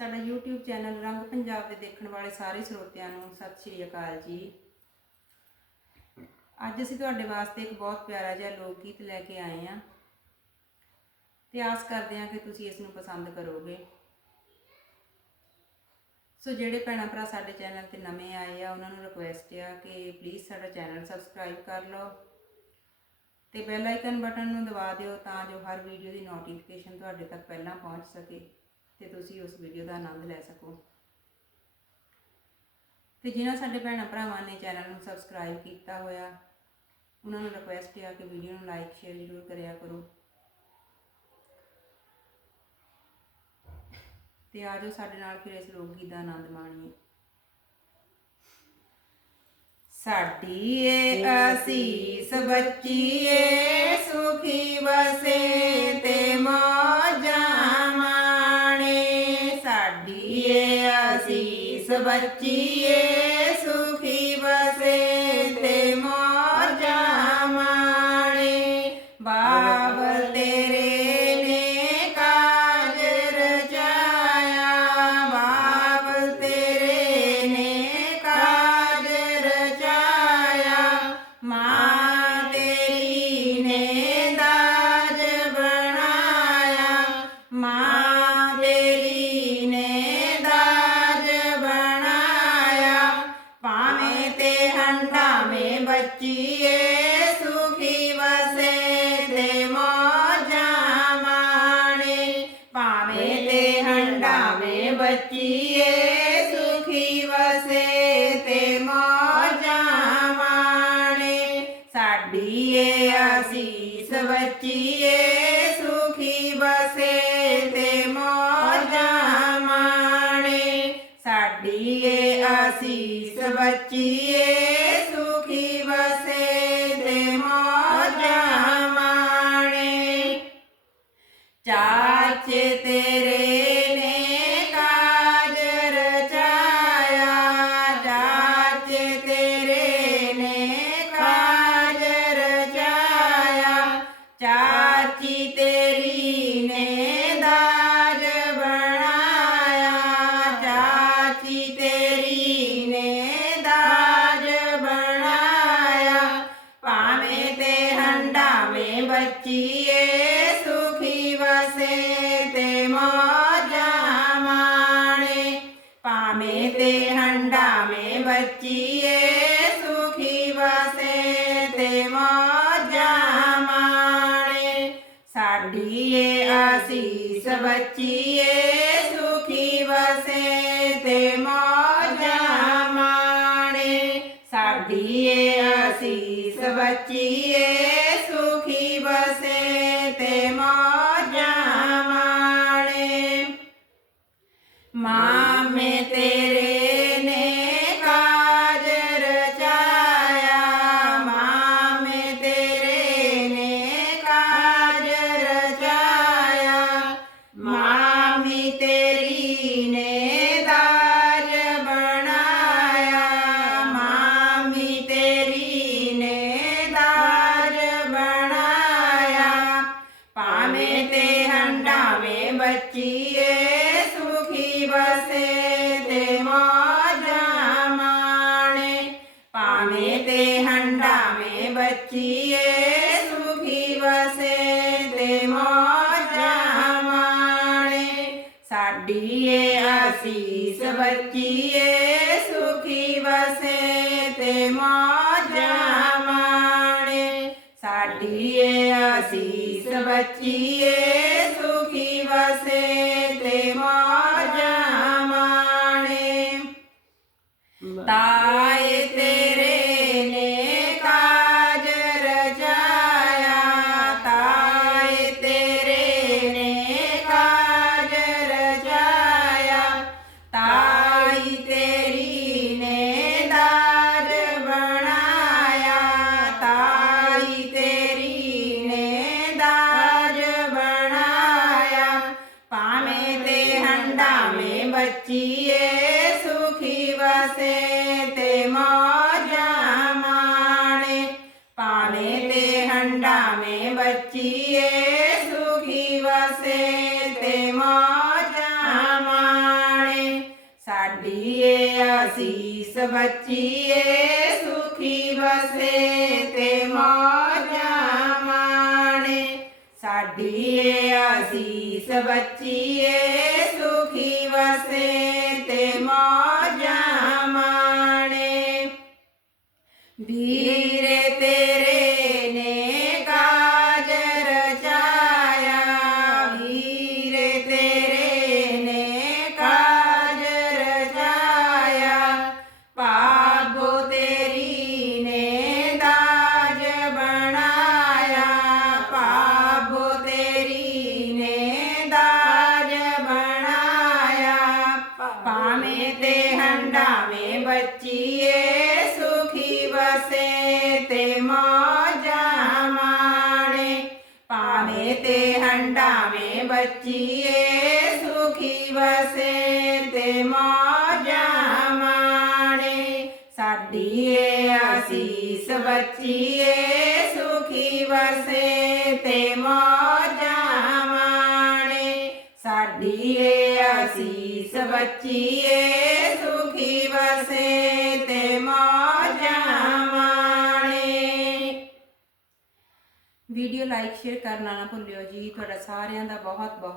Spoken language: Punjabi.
ਸਾਡਾ YouTube ਚੈਨਲ ਰੰਗ ਪੰਜਾਬ ਦੇ ਦੇਖਣ ਵਾਲੇ ਸਾਰੇ ਸਰੋਤਿਆਂ ਨੂੰ ਸਤਿ ਸ਼੍ਰੀ ਅਕਾਲ ਜੀ। ਅੱਜ ਅਸੀਂ ਤੁਹਾਡੇ ਵਾਸਤੇ ਇੱਕ ਬਹੁਤ ਪਿਆਰਾ ਜਿਹਾ ਲੋਕ ਗੀਤ ਲੈ ਕੇ ਆਏ ਹਾਂ ਤੇ ਆਸ ਕਰਦੇ ਹਾਂ ਕਿ ਤੁਸੀਂ ਇਸ ਨੂੰ ਪਸੰਦ ਕਰੋਗੇ। ਸੋ ਜਿਹੜੇ ਭੈਣਾਂ ਭਰਾ ਸਾਡੇ ਚੈਨਲ ਤੇ ਨਵੇਂ ਆਏ ਆ, ਉਹਨਾਂ ਨੂੰ ਰਿਕੁਐਸਟ ਆ ਕਿ ਪਲੀਜ਼ ਸਾਡਾ ਚੈਨਲ ਸਬਸਕ੍ਰਾਈਬ ਕਰ ਲਓ ਤੇ ਬੈਲ ਆਈਕਨ ਬਟਨ ਨੂੰ ਦਬਾ ਦਿਓ ਤਾਂ ਜੋ ਹਰ ਵੀਡੀਓ ਦੀ ਨੋਟੀਫਿਕੇਸ਼ਨ ਤੁਹਾਡੇ ਤੱਕ ਪਹਿਲਾਂ ਪਹੁੰਚ ਸਕੇ। ਤੇ ਤੁਸੀਂ ਉਸ ਵੀਡੀਓ ਦਾ ਆਨੰਦ ਲੈ ਸਕੋ। ਤੇ ਜਿਨ੍ਹਾਂ ਸਾਡੇ ਭੈਣਾਂ ਭਰਾਵਾਂ ਨੇ ਚੈਨਲ ਨੂੰ ਸਬਸਕ੍ਰਾਈਬ ਕੀਤਾ ਹੋਇਆ, ਉਹਨਾਂ ਨੂੰ ਰਿਕੁਐਸਟ ਹੈ ਕਿ ਵੀਡੀਓ ਨੂੰ ਲਾਈਕ ਸ਼ੇਅਰ ਜ਼ਰੂਰ ਕਰਿਆ ਕਰੋ। ਤੇ ਆਜੋ ਸਾਡੇ ਨਾਲ ਫਿਰ ਇਸ ਲੋਕ ਗੀਤ ਦਾ ਆਨੰਦ ਮਾਣੀਏ। ਸਾਡੀ ਏ ਅਸੀਸ ਬੱਚੀਏ ਸੁਖੀ ਵਸੇ ਤੇ ਮੌਜਾਂ ਸਾਡੀ ਏ ਅਸੀਸ ਬੱਚੀਏ ਸੁਖੀ ਹੰਡਾਵੇਂ ਬੱਚੀਏ, ਸੁਖੀ ਵਸੇ ਤੇ ਮੌਜਾਂ ਮਾਣੇ। ਭਾਵੇਂ ਤੇ ਹੰਡਾਵੇਂ ਬੱਚੀਏ, ਸੁਖੀ ਵਸੇ ਤੇ ਮੌਜਾਂ ਮਾਣੇ। ਸਾਡੀ ਏ ਅਸੀਸ ਬੱਚੀਏ, ਸੁਖੀ ਵਸੇ ਤੇ ਮੌਜਾਂ ਮਾਣੇ। ਸਾਡੀ ਚਾਚੇ ਤੇਰੇ ਨੇ ਕਾਜ ਰਚਾਇਆ ਚਾਚੇ ਤੇਰੇ ਨੇ ਕਾਜ ਰਚਾਇਆ। ਚਾਚੀ ਤੇਰੀ ਨੇ ਦਾਜ ਬਣਾਇਆ, ਚਾਚੀ ਤੇਰੀ ਨੇ ਦਾਜ ਬਣਾਇਆ। ਭਾਵੇਂ ਤੇ ਹੰਡਾ ਹੰਡਾਵੇਂ ਬੱਚੀਏ ਬੱਚੀਏ ਸੁਖੀ ਵਸੇ ਤੇ ਮੌਜਾਂ ਮਾਣੇ। ਸਾਡੀ ਏ ਆਸੀਸ ਬੱਚੀਏ ਸੁਖੀ ਵਸੇ ਤੇ ਮੌਜਾਂ ਮਾਣੇ। ਸਾਡੀ ਏ ਆਸੀਸ ਬੱਚੀਏ ਹੰਡਾਵੇਂ ਬੱਚੀਏ ਸੁਖੀ ਵਸੇ ਤੇ ਮੌਜਾਂ ਮਾਣੇ ਸਾਡੀ ਏ ਆਸੀਸ ਬੱਚੀਏ ਸੁਖੀ ਵਸੇ ਤੇ ਮੌਜਾਂ ਮਾਣੇ ਸਾਡੀ ਅਸੀਸ ਬੱਚੀਏ, ਸੁਖੀ ਵਸੇ ਤੇ ਮੌਜਾਂ ਮਾਣੇ। ਸਾਡੀ ਏ ਆਸੀਸ ਬੱਚੀਏ, ਸੁਖੀ ਵਸੇ ਤੇ ਮੌਜਾਂ ਮਾਣੇ। ਵੀਰੇ ਹੰਡਾਵੇਂ ਬੱਚੀਏ ਸੁਖੀ ਵਸੇ ਤੇ ਮੌਜਾਂ ਮਾਣੇ ਸਾਡੀ ਏ ਆਸੀਸ ਬੱਚੀਏ ਸੁਖੀ ਵਸੇ ਤੇ ਮੌਜਾਂ ਮਾਣੇ ਸਾਡੀ ਏ ਆਸੀਸ ਵੀਡੀਓ ਲਾਈਕ ਸ਼ੇਅਰ ਕਰਨਾ ਨਾ ਭੁੱਲਿਓ ਜੀ। ਤੁਹਾਡਾ ਸਾਰਿਆਂ ਦਾ ਬਹੁਤ ਬਹੁਤ